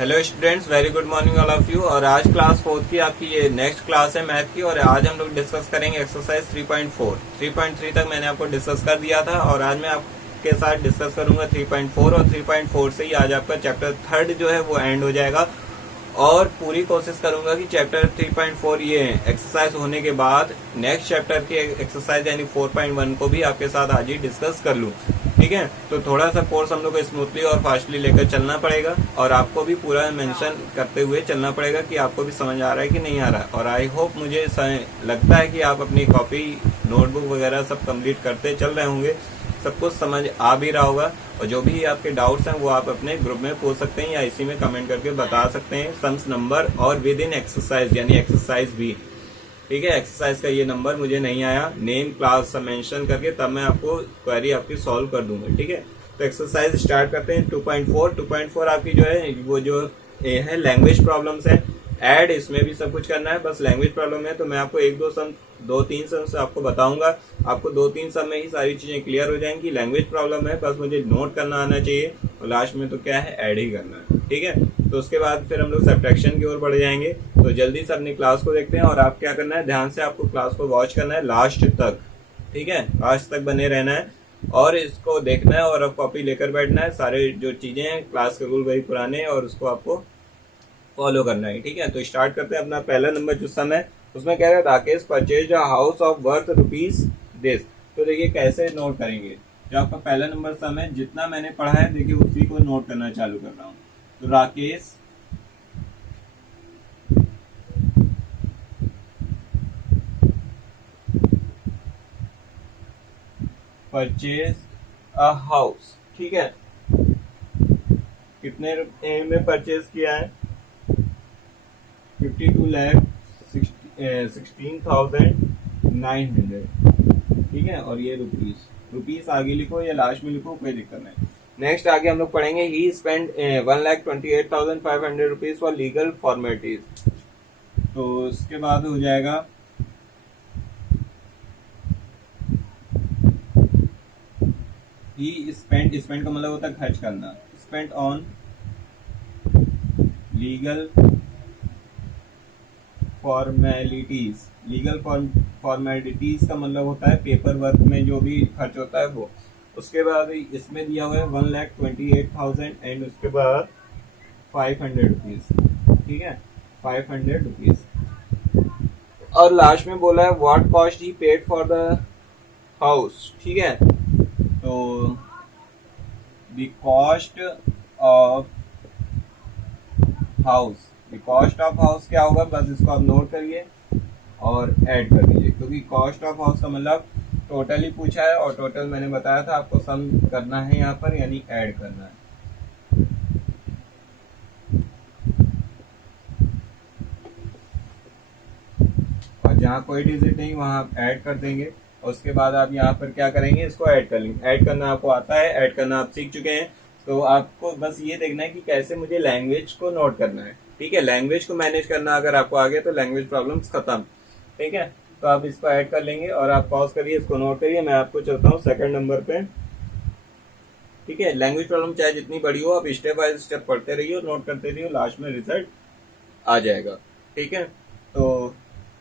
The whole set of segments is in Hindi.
Hello students, very good morning all of you. और आज क्लास 4 की आपकी ये नेक्स्ट क्लास है मैथ की। और आज हम लोग डिस्कस करेंगे एक्सरसाइज 3.4। 3.3 तक मैंने आपको डिस्कस कर दिया था और आज मैं आपके साथ डिस्कस करूंगा 3.4। और 3.4 से ही आज आपका चैप्टर 3 जो है वो एंड हो जाएगा। और पूरी कोशिश करूंगा कि चैप्टर 3.4 ये एक्सरसाइज होने के बाद नेक्स्ट चैप्टर की एक्सरसाइज यानी 4.1 को भी आपके साथ आज ही डिस्कस कर लूं। ठीक है, तो थोड़ा सा कोर्स हम लोग को स्मूथली और फास्टली लेकर चलना पड़ेगा और आपको भी पूरा मेंशन करते हुए चलना पड़ेगा कि आपको भी समझ आ रहा है कि नहीं आ रहा है। और आई होप, मुझे लगता है कि आप अपनी कॉपी नोटबुक वगैरह सब कंप्लीट करते चल रहे होंगे, सब कुछ समझ आ भी रहा होगा। और जो भी आपके डाउट्स हैं वो आप अपने ग्रुप में पूछ सकते हैं या इसी में कमेंट करके बता सकते हैं। सम्स नंबर और विद इन एक्सरसाइज यानी एक्सरसाइज भी। ठीक है, एक्सरसाइज का ये नंबर मुझे नहीं आया, नेम क्लास मेंशन करके तब मैं आपको क्वेरी आपकी सॉल्व कर दूंगा। ठीक है, तो एक्सरसाइज स्टार्ट करते हैं। 2.4 2.4 आपकी जो है वो जो ए है लैंग्वेज प्रॉब्लम्स है। ऐड इसमें भी सब कुछ करना है, बस लैंग्वेज प्रॉब्लम है तो मैं आपको दो तीन सम से आपको बताऊंगा। आपको 2-3 सम में ही सारी चीजें क्लियर हो जाएंगी। लैंग्वेज प्रॉब्लम है, बस मुझे नोट करना आना चाहिए और लास्ट में तो क्या है, ऐड ही करना है। ठीक है, तो उसके बाद फिर हम लोग सब्ट्रैक्शन की ओर बढ़ जाएंगे। तो जल्दी से अपनी क्लास को देखते हैं और आप क्या करना है, ध्यान से आपको क्लास को वॉच करना है लास्ट तक। ठीक है, लास्ट तक बने रहना है और इसको देखना है और अब कॉपी लेकर बैठना है। सारे जो चीजें हैं क्लास के रूल वही पुराने और उसको आपको फॉलो करना है। ठीक है, तो स्टार्ट करते हैं। अपना पहला नंबर जो सम है उसमें कह रहा है Rakesh purchase a house of worth rupees this. तो देखिए कैसे नोट करेंगे। जो आपका पहला नंबर सम है, जितना मैंने पढ़ा है देखिए उसी को नोट करना चालू कर रहा हूँ। तो राकेश परचेज अ हाउस। ठीक है, कितने रुपए में परचेज किया है, 52,16,900। ठीक है, और ये रुपीस आगे लिखो या लास्ट में लिखो, कोई दिक्कत नहीं। नेक्स्ट आगे हम लोग पढ़ेंगे he spend 1,28,500 rupees for legal formalities. तो उसके बाद हो जाएगा ही स्पेंड का मतलब होता है खर्च करना। Spend on legal formalities. Legal formalities का मतलब होता है पेपर वर्क में जो भी खर्च होता है वो। उसके बाद इसमें दिया हुआ है 1,28,000 एंड उसके बाद 500 रुपीज। ठीक है, 500 रुपीज। और लास्ट में बोला है what cost he paid for the house. ठीक है, तो the cost of house, the cost of house क्या होगा, बस इसको आप नोट करिए और ऐड कर दीजिए, क्योंकि कॉस्ट ऑफ हाउस का मतलब टोटल ही पूछा है और टोटल मैंने बताया था आपको सम करना है यहाँ पर, यानी ऐड करना है। और जहाँ कोई डिजिट नहीं वहां आप ऐड कर देंगे और उसके बाद आप यहाँ पर क्या करेंगे, इसको ऐड कर लेंगे। ऐड करना आपको आता है, ऐड करना आप सीख चुके हैं। तो आपको बस ये देखना है कि कैसे मुझे लैंग्वेज को नोट करना है। ठीक है, लैंग्वेज को मैनेज करना अगर आपको आ गया तो लैंग्वेज प्रॉब्लम्स खत्म। ठीक है, तो आप इसको ऐड कर लेंगे और आप पॉज करिए, इसको नोट करिए। मैं आपको चलता हूँ सेकंड नंबर पे। ठीक है, लैंग्वेज प्रॉब्लम चाहे जितनी बड़ी हो, आप स्टेप बाय स्टेप पढ़ते रहिए, नोट करते रहिए, लास्ट में रिजल्ट आ जाएगा। ठीक है, तो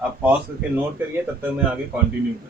आप पॉज करके नोट करिए, तब तक मैं आगे कंटिन्यू करता हूँ।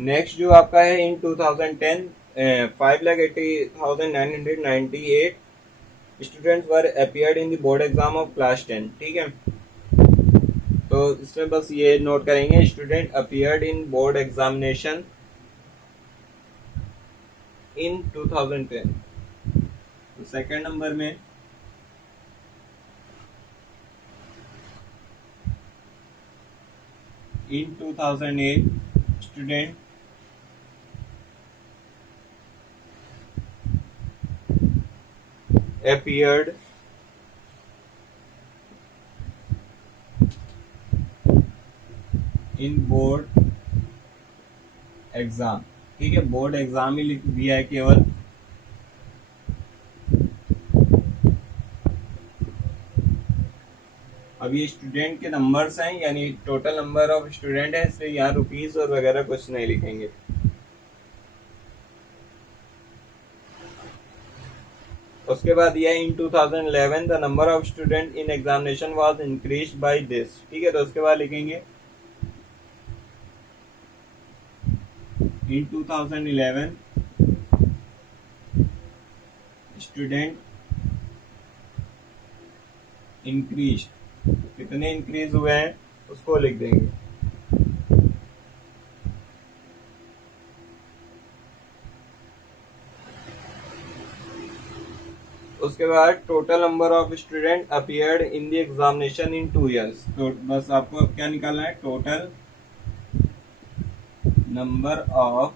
नेक्स्ट जो आपका है इन 2010 5,80,998 students were appeared in the board exam of class 10। ठीक है, तो इसमें बस ये नोट करेंगे student appeared in board examination in 2010। तो सेकंड नंबर में इन 2008 student appeared in board exam. ठीक है, बोर्ड एग्जाम ही लिख दिया है केवल। अब अब ये स्टूडेंट के नंबर्स हैं, यानी टोटल नंबर ऑफ स्टूडेंट है, इसलिए यहाँ रुपीज और वगैरह कुछ नहीं लिखेंगे। उसके बाद ये इन 2011 the number of student in examination was increased by this. ठीक है, तो उसके बाद लिखेंगे इन 2011 स्टूडेंट इंक्रीज, कितने इंक्रीज हुए हैं उसको लिख देंगे। उसके बाद total number of student appeared in the examination in 2 years। तो बस आपको अब क्या निकालना है, टोटल नंबर ऑफ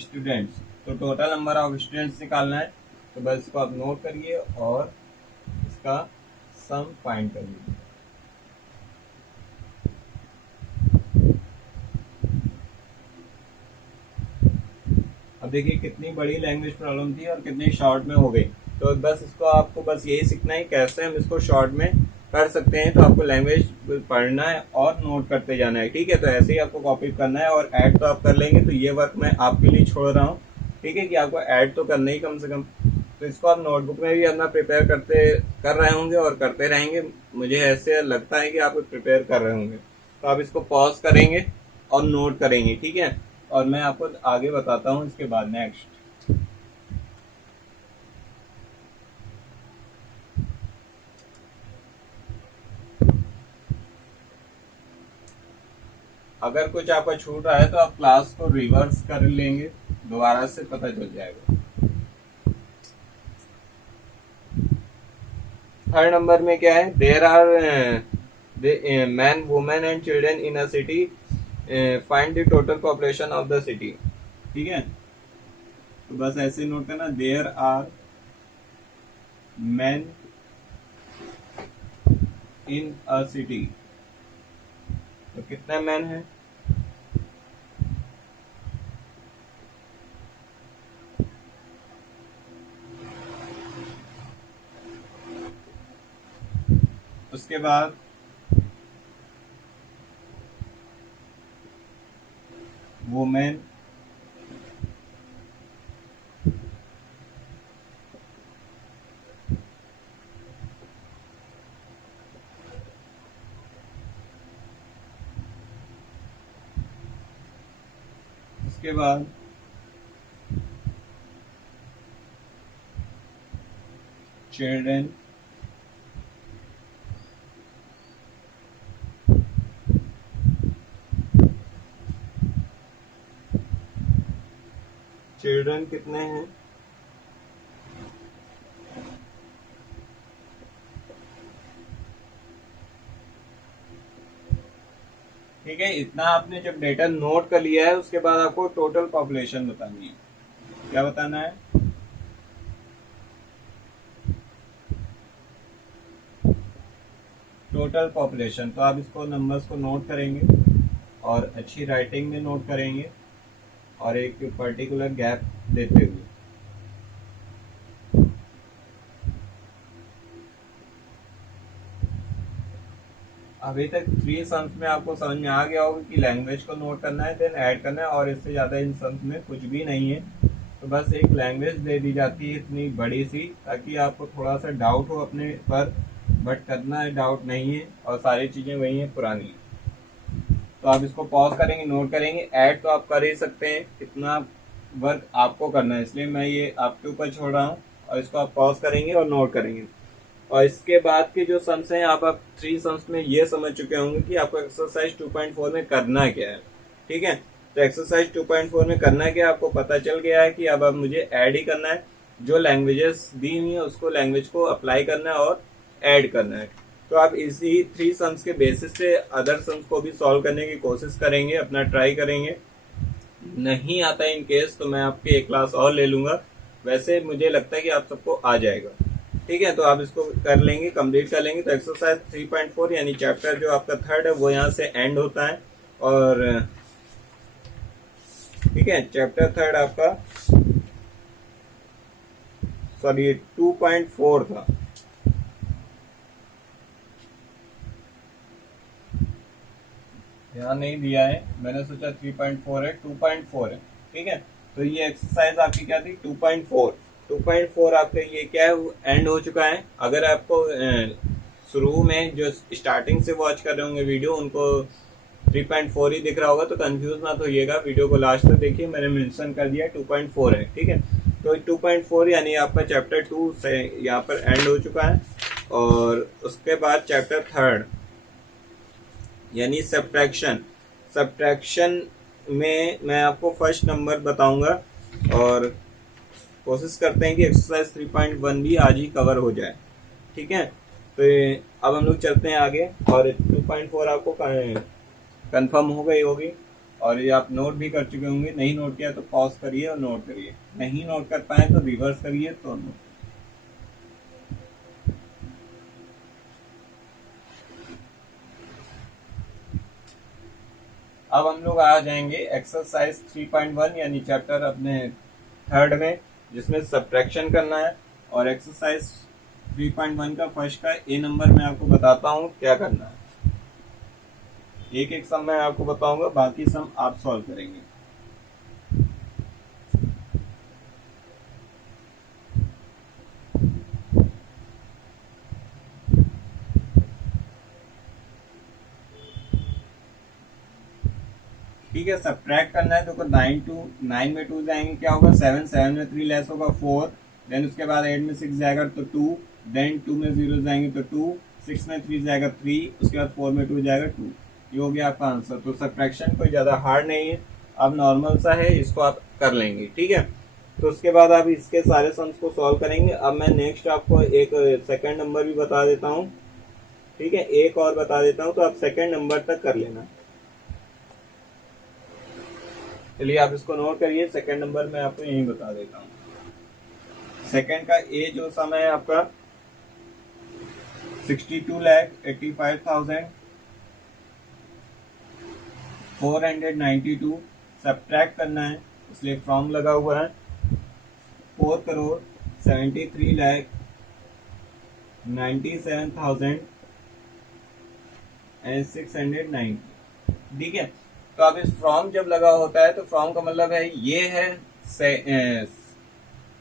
स्टूडेंट्स, तो टोटल नंबर ऑफ स्टूडेंट्स निकालना है। तो बस इसको आप नोट करिए और इसका सम फाइंड करिए। अब देखिए कितनी बड़ी लैंग्वेज प्रॉब्लम थी और कितनी शॉर्ट में हो गई। तो बस इसको आपको बस यही सीखना है कैसे हम इसको शॉर्ट में कर सकते हैं। तो आपको लैंग्वेज पढ़ना है और नोट करते जाना है। ठीक है, तो ऐसे ही आपको कॉपी करना है और ऐड तो आप कर लेंगे। तो ये वर्क मैं आपके लिए छोड़ रहा हूँ, ठीक है, कि आपको ऐड तो करना ही कम से कम। तो इसको आप नोटबुक में भी अपना प्रिपेयर कर रहे होंगे और करते रहेंगे। मुझे ऐसे लगता है कि आप प्रिपेयर कर रहे होंगे। तो आप इसको पॉज करेंगे और नोट करेंगे, ठीक है, और मैं आपको आगे बताता हूँ इसके बाद नेक्स्ट। अगर कुछ आपका छूट रहा है तो आप क्लास को रिवर्स कर लेंगे, दोबारा से पता चल जाएगा। थर्ड नंबर में क्या है, there are man women and children in a city, find the total population of the city. ठीक है, तो बस ऐसे नोट करना, there are man in a city. तो कितने मैन है, उसके बाद वुमेन उसके बाद चिल्ड्रन चिल्ड्रन कितने हैं, ठीक है। इतना आपने जब डेटा नोट कर लिया है उसके बाद आपको टोटल पॉपुलेशन बतानी है। क्या बताना है, टोटल पॉपुलेशन। तो आप इसको नंबर्स को नोट करेंगे और अच्छी राइटिंग में नोट करेंगे और एक पर्टिकुलर गैप देते हुए। अभी तक 3 सम्स में आपको समझ में आ गया होगा कि लैंग्वेज को नोट करना है, देन ऐड करना है, और इससे ज्यादा इन सम्स में कुछ भी नहीं है। तो बस एक लैंग्वेज दे दी जाती है इतनी बड़ी सी, ताकि आपको थोड़ा सा डाउट हो अपने पर, बट करना है डाउट नहीं है और सारी चीजें वही हैं पुरानी। तो आप इसको पॉज करेंगे, नोट करेंगे। ऐड तो आप कर ही सकते हैं, इतना वर्क आपको करना है, इसलिए मैं ये आपके ऊपर छोड़ रहा हूँ। और इसको आप पॉज करेंगे और नोट करेंगे। और इसके बाद के जो सम्स हैं, आप 3 सम्स में ये समझ चुके होंगे कि आपको एक्सरसाइज 2.4 में करना क्या है। ठीक है, तो एक्सरसाइज 2.4 में करना क्या है आपको पता चल गया है कि अब मुझे ऐड ही करना है। जो लैंग्वेजेस दी हुई है उसको लैंग्वेज को अप्लाई करना है और ऐड करना है। तो आप इसी 3 सम्स के बेसिस पे अदर सम्स को भी सॉल्व करने की कोशिश करेंगे, अपना ट्राई करेंगे। नहीं आता इन केस तो मैं आपकी एक क्लास और ले लूंगा। वैसे मुझे लगता है कि आप सबको आ जाएगा। ठीक है, तो आप इसको कर लेंगे, कंप्लीट कर लेंगे। तो एक्सरसाइज 3.4 यानी चैप्टर जो आपका 3rd है वो यहाँ से एंड होता है। और ठीक है, चैप्टर 3rd आपका सॉरी 2.4 था। यहाँ नहीं दिया है, मैंने सोचा 3.4 है, 2.4 है। ठीक है, तो ये एक्सरसाइज आपकी क्या थी, 2.4। 2.4 आपका ये क्या है, एंड हो चुका है। अगर आपको शुरू में जो स्टार्टिंग से वॉच कर रहे होंगे वीडियो, उनको 3.4 ही दिख रहा होगा, तो कंफ्यूज ना होइएगा, वीडियो को लास्ट तक देखिए, मैंने मेंशन कर दिया 2.4 है। ठीक है, तो 2.4 यानी आपका चैप्टर 2 से यहाँ पर एंड हो चुका है। और उसके बाद चैप्टर 3 यानी सब्ट्रैक्शन। सब्ट्रैक्शन में मैं आपको फर्स्ट नंबर बताऊंगा और कोशिश करते हैं कि एक्सरसाइज 3.1 भी आज ही कवर हो जाए। ठीक है, तो अब हम लोग चलते हैं आगे। और 2.4 आपको कंफर्म हो गई होगी और ये आप नोट भी कर चुके होंगे। नहीं नोट किया तो पॉज करिए और नोट करिए, नहीं नोट कर पाए तो रिवर्स करिए तो नोट। अब हम लोग आ जाएंगे एक्सरसाइज 3.1 यानी चैप्टर अपने 3 में, जिसमें सब्ट्रैक्शन करना है। और एक्सरसाइज 3.1 का फर्स्ट का ए नंबर मैं आपको बताता हूँ क्या करना है। एक एक सम मैं आपको बताऊंगा, बाकी सम आप सॉल्व करेंगे। ठीक है, सब्ट्रैक्ट करना है तो 9 में 2 जाएंगे, क्या होगा 7 में 3 लेस होगा 4, देन उसके बाद 8 में 6 जाएगा तो 2, देन 2 में 0 जाएंगे तो 2, 6 में 3 जाएगा 3, उसके बाद 4 में 2 जाएगा 2। ये हो गया आपका आंसर। तो सब्ट्रैक्शन कोई ज्यादा हार्ड नहीं है, अब नॉर्मल सा है, इसको आप कर लेंगे। ठीक है, तो उसके बाद आप इसके सारे सम्स को सॉल्व करेंगे। अब मैं नेक्स्ट आपको एक सेकंड नंबर भी बता देता हूँ। ठीक है, एक और बता देता हूँ, तो आप सेकंड नंबर तक कर लेना। चलिए आप इसको नोट करिए, सेकंड नंबर मैं आपको यही बता देता हूँ। सेकंड का ए जो सम है आपका 62,85,492 सब्ट्रैक्ट करना है, इसलिए फ्रॉम लगा हुआ है 4,73,97,690। ठीक है, तो अब इस फ्रॉम जब लगा होता है तो फ्रॉम का मतलब है ये है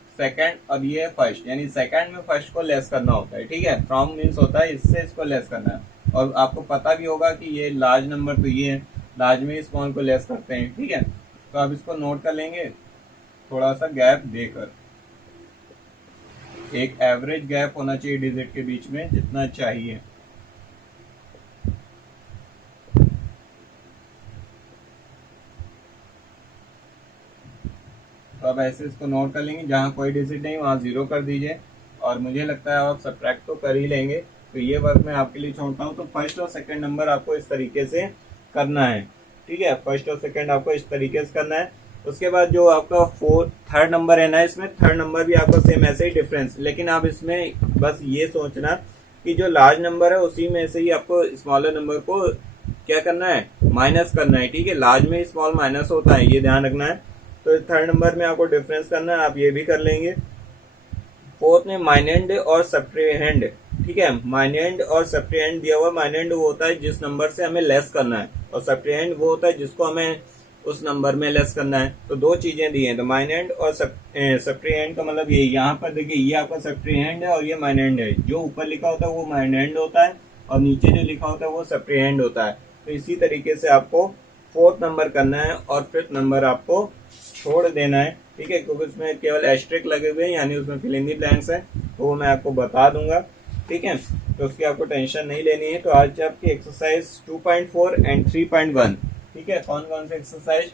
सेकंड और ये है फर्स्ट, यानी सेकंड में फर्स्ट को लेस करना होता है। ठीक है, फ्रॉम मीन्स होता है इससे इसको लेस करना है। और आपको पता भी होगा कि ये लार्ज नंबर तो ये है, लार्ज में स्मॉल को लेस करते हैं। ठीक है, तो अब इसको नोट कर लेंगे थोड़ा सा गैप देकर। एक एवरेज गैप होना चाहिए डिजिट के बीच में, जितना चाहिए। तो अब ऐसे इसको नोट कर लेंगे, जहां कोई डिजिट नहीं वहां 0 कर दीजिए। और मुझे लगता है आप सब्ट्रैक्ट तो कर ही लेंगे, तो ये वर्क मैं आपके लिए छोड़ता हूँ। तो फर्स्ट और सेकंड नंबर आपको इस तरीके से करना है। ठीक है, फर्स्ट और सेकंड आपको इस तरीके से करना है। उसके बाद जो आपका थर्ड नंबर है ना, इसमें थर्ड नंबर भी आपका सेम ऐसे ही डिफरेंस, लेकिन आप इसमें बस ये सोचना कि जो लार्ज नंबर है उसी में से ही आपको स्मॉलर नंबर को क्या करना है, माइनस करना है। ठीक है, लार्ज में स्मॉल माइनस होता है, ये ध्यान रखना है। तो थर्ड नंबर में आपको डिफरेंस करना है, आप ये भी कर लेंगे। फोर्थ में माइनेंड और सब्ट्रेहेंड। ठीक है, माइनेंड और सब्ट्रेहेंड दिया हुआ। माइनेंड वो होता है जिस नंबर से हमें लेस करना है, और सब्ट्रेहेंड वो होता है जिसको हमें उस नंबर में लेस करना है। तो दो चीजें दी हैं, तो माइनेंड और सब्ट्रेहेंड का मतलब ये, यहाँ पर देखिए ये आपका सब्ट्रेहेंड है और ये माइनेंड है। जो ऊपर लिखा होता है वो माइनेंड होता है और नीचे जो लिखा होता है वो सब्ट्रेहेंड होता है। तो इसी तरीके से आपको फोर्थ नंबर करना है और फिफ्थ नंबर आपको छोड़ देना है। ठीक है, क्योंकि उसमें केवल एस्ट्रिक लगे हुए हैं, यानी उसमें फिल इन द ब्लैंक्स है, तो वो मैं आपको बता दूंगा। ठीक है, तो उसकी आपको टेंशन नहीं लेनी है। तो आज आपकी एक्सरसाइज 2.4 एंड 3.1। ठीक है, कौन कौन से एक्सरसाइज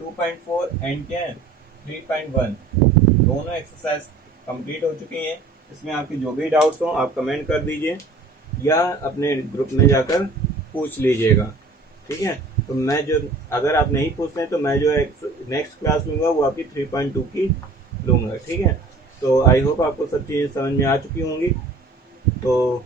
2.4 एंड क्या है 3.1, दोनों एक्सरसाइज कंप्लीट हो चुकी हैं। इसमें आपके जो भी डाउट्स हो आप कमेंट कर दीजिए या अपने ग्रुप में जाकर पूछ लीजिएगा। ठीक है, तो मैं जो, अगर आप नहीं पूछते हैं तो मैं जो नेक्स्ट क्लास लूंगा वो आपकी 3.2 की लूंगा। ठीक है, तो आई होप आपको सब चीजें समझ में आ चुकी होंगी। तो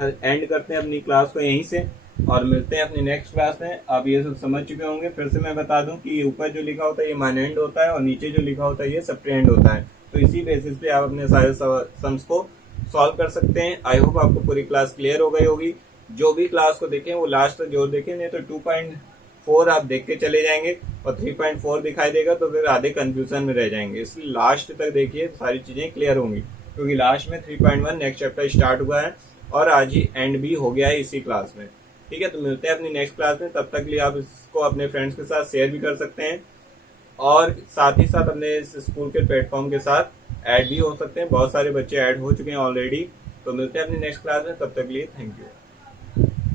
एंड करते हैं अपनी क्लास को यहीं से और मिलते हैं अपनी नेक्स्ट क्लास में। आप ये सब समझ चुके होंगे। फिर से मैं बता दूं कि ऊपर जो लिखा होता है ये माइनेंड होता है और नीचे जो लिखा होता है ये सब्ट्रेहेंड होता है। तो इसी बेसिस पे आप अपने सारे सम्स को सॉल्व कर सकते हैं। आई होप आपको पूरी क्लास क्लियर हो गई होगी। जो भी क्लास को देखें वो लास्ट तक जरूर देखें, नहीं तो 2.4 आप देख के चले जाएंगे और 3.4 दिखाई देगा तो फिर आधे कंफ्यूजन में रह जाएंगे। इसलिए लास्ट तक देखिए, सारी चीजें क्लियर होंगी, क्योंकि लास्ट में 3.1 नेक्स्ट चैप्टर स्टार्ट हुआ है और आज ही एंड भी हो गया है इसी क्लास में। ठीक है, तो मिलते हैं अपनी नेक्स्ट क्लास में। तब तक लिए आप इसको अपने फ्रेंड्स के साथ शेयर भी कर सकते हैं और साथ ही साथ अपने इस स्कूल के प्लेटफॉर्म के साथ ऐड भी हो सकते हैं। बहुत सारे बच्चे ऐड हो चुके हैं ऑलरेडी। तो मिलते हैं अपनी नेक्स्ट क्लास में, तब तक लिए थैंक यू।